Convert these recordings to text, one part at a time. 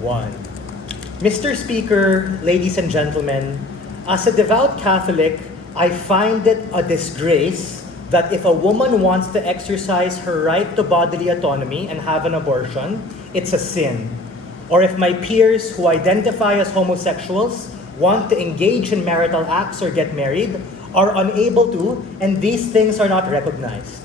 1. Mr. Speaker, ladies and gentlemen, as a devout Catholic, I find it a disgrace that if a woman wants to exercise her right to bodily autonomy and have an abortion, it's a sin. Or if my peers who identify as homosexuals want to engage in marital acts or get married, are unable to, and these things are not recognized.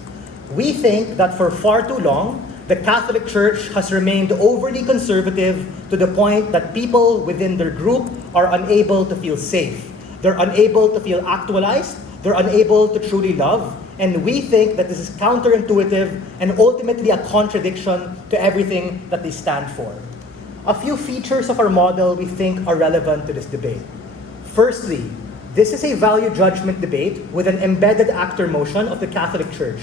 We think that for far too long, the Catholic Church has remained overly conservative to the point that people within their group are unable to feel safe. They're unable to feel actualized. They're unable to truly love. And we think that this is counterintuitive and ultimately a contradiction to everything that they stand for. A few features of our model we think are relevant to this debate. Firstly, this is a value judgment debate with an embedded actor motion of the Catholic Church.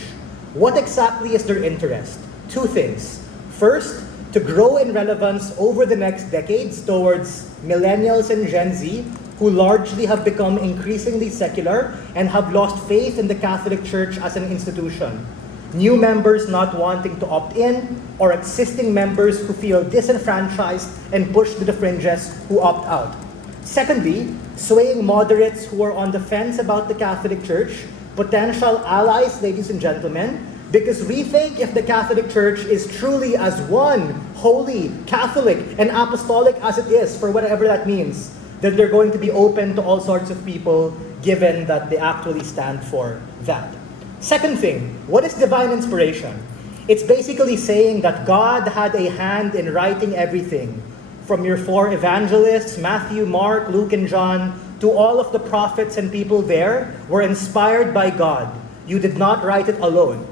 What exactly is their interest? Two things. First, to grow in relevance over the next decades towards millennials and Gen Z, who largely have become increasingly secular and have lost faith in the Catholic Church as an institution. New members not wanting to opt in, or existing members who feel disenfranchised and pushed to the fringes who opt out. Secondly, swaying moderates who are on the fence about the Catholic Church, potential allies, ladies and gentlemen, because we think if the Catholic Church is truly as one, holy, Catholic, and apostolic as it is, for whatever that means, then they're going to be open to all sorts of people, given that they actually stand for that. Second thing, what is divine inspiration? It's basically saying that God had a hand in writing everything, from your four evangelists, Matthew, Mark, Luke, and John, to all of the prophets and people there were inspired by God. You did not write it alone.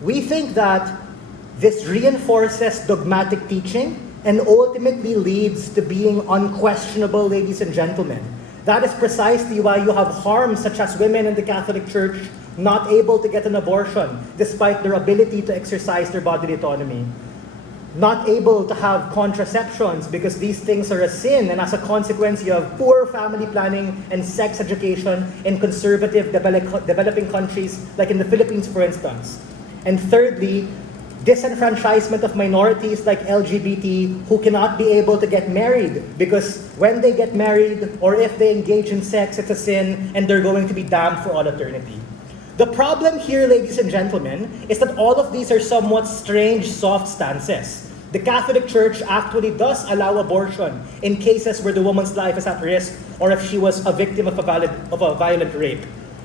We think that this reinforces dogmatic teaching and ultimately leads to being unquestionable, ladies and gentlemen. That is precisely why you have harms such as women in the Catholic Church not able to get an abortion despite their ability to exercise their bodily autonomy. Not able to have contraceptions because these things are a sin, and as a consequence you have poor family planning and sex education in conservative developing countries like in the Philippines, for instance. And thirdly, disenfranchisement of minorities like LGBT who cannot be able to get married because when they get married or if they engage in sex, it's a sin and they're going to be damned for all eternity. The problem here, ladies and gentlemen, is that all of these are somewhat strange, soft stances. The Catholic Church actually does allow abortion in cases where the woman's life is at risk or if she was a victim of a violent rape.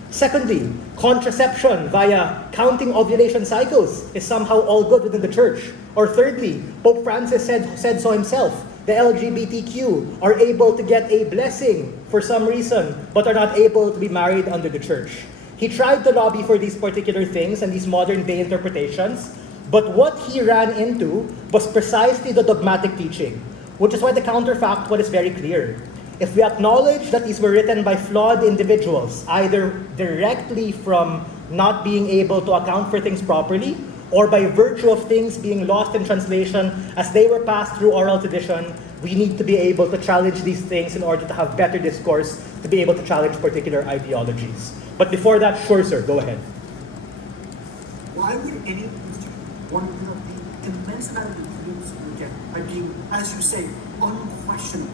Secondly, contraception via counting ovulation cycles is somehow all good within the church. Or thirdly, Pope Francis said so himself. The LGBTQ are able to get a blessing for some reason, but are not able to be married under the church. He tried to lobby for these particular things and these modern day interpretations, but what he ran into was precisely the dogmatic teaching, which is why the counterfactual is very clear. If we acknowledge that these were written by flawed individuals, either directly from not being able to account for things properly, or by virtue of things being lost in translation as they were passed through oral tradition, we need to be able to challenge these things in order to have better discourse, to be able to challenge particular ideologies. But before that, sure sir, go ahead. Why would any Christian want to have the immense amount of influence you get by being, as you say, unquestionable?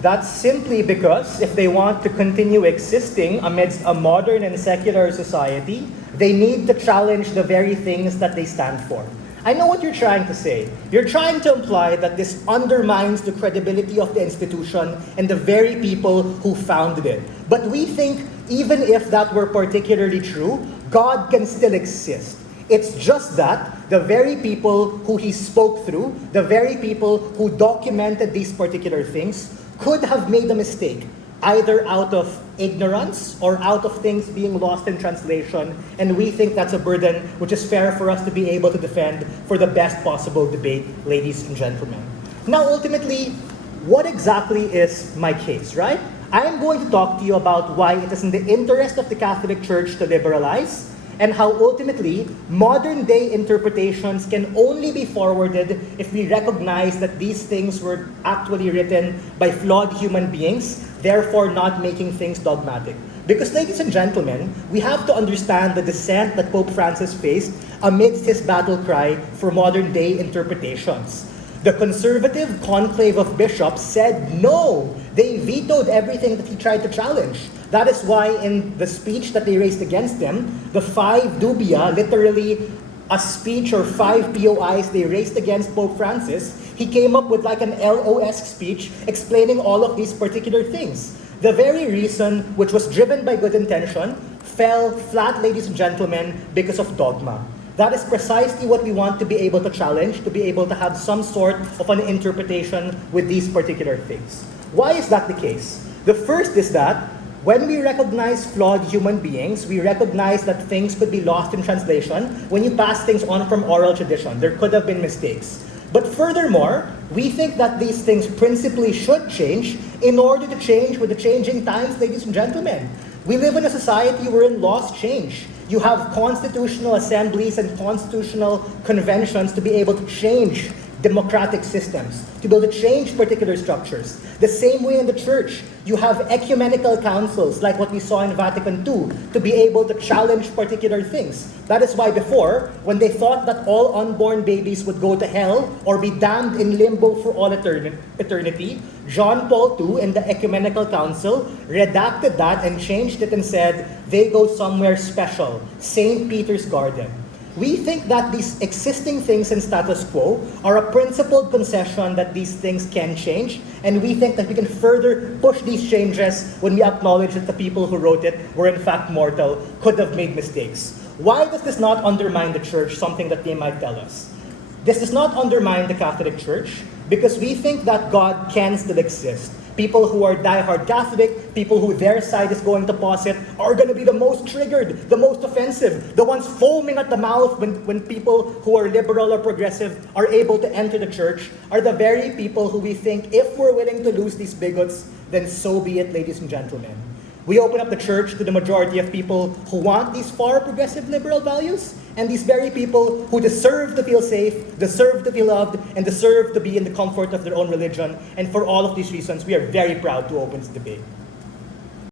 That's simply because if they want to continue existing amidst a modern and secular society, they need to challenge the very things that they stand for. I know what you're trying to say. You're trying to imply that this undermines the credibility of the institution and the very people who founded it. But we think even if that were particularly true, God can still exist. It's just that the very people who he spoke through, the very people who documented these particular things, could have made a mistake, either out of ignorance or out of things being lost in translation, and we think that's a burden which is fair for us to be able to defend for the best possible debate, ladies and gentlemen. Now, ultimately, what exactly is my case, right? I am going to talk to you about why it is in the interest of the Catholic Church to liberalize, and how ultimately modern day interpretations can only be forwarded if we recognize that these things were actually written by flawed human beings, therefore not making things dogmatic. Because, ladies and gentlemen, we have to understand the dissent that Pope Francis faced amidst his battle cry for modern day interpretations. The conservative conclave of bishops said no. They vetoed everything that he tried to challenge. That is why in the speech that they raised against him, the 5 dubia, literally a speech or 5 POIs they raised against Pope Francis, he came up with like an LO-esque speech explaining all of these particular things. The very reason, which was driven by good intention, fell flat, ladies and gentlemen, because of dogma. That is precisely what we want to be able to challenge, to be able to have some sort of an interpretation with these particular things. Why is that the case? The first is that when we recognize flawed human beings, we recognize that things could be lost in translation when you pass things on from oral tradition. There could have been mistakes. But furthermore, we think that these things principally should change in order to change with the changing times, ladies and gentlemen. We live in a society wherein laws change. You have constitutional assemblies and constitutional conventions to be able to change democratic systems, to be able to change particular structures. The same way in the church, you have ecumenical councils like what we saw in Vatican II to be able to challenge particular things. That is why before, when they thought that all unborn babies would go to hell or be damned in limbo for all eternity, John Paul II in the Ecumenical Council redacted that and changed it and said, they go somewhere special, St. Peter's Garden. We think that these existing things in status quo are a principled concession that these things can change, and we think that we can further push these changes when we acknowledge that the people who wrote it were in fact mortal, could have made mistakes. Why does this not undermine the church, something that they might tell us? This does not undermine the Catholic Church because we think that God can still exist. People who are diehard Catholic, people who their side is going to posit, are going to be the most triggered, the most offensive, the ones foaming at the mouth when people who are liberal or progressive are able to enter the church, are the very people who we think, if we're willing to lose these bigots, then so be it, ladies and gentlemen. We open up the church to the majority of people who want these far progressive liberal values, and these very people who deserve to feel safe, deserve to be loved, and deserve to be in the comfort of their own religion. And for all of these reasons, we are very proud to open this debate.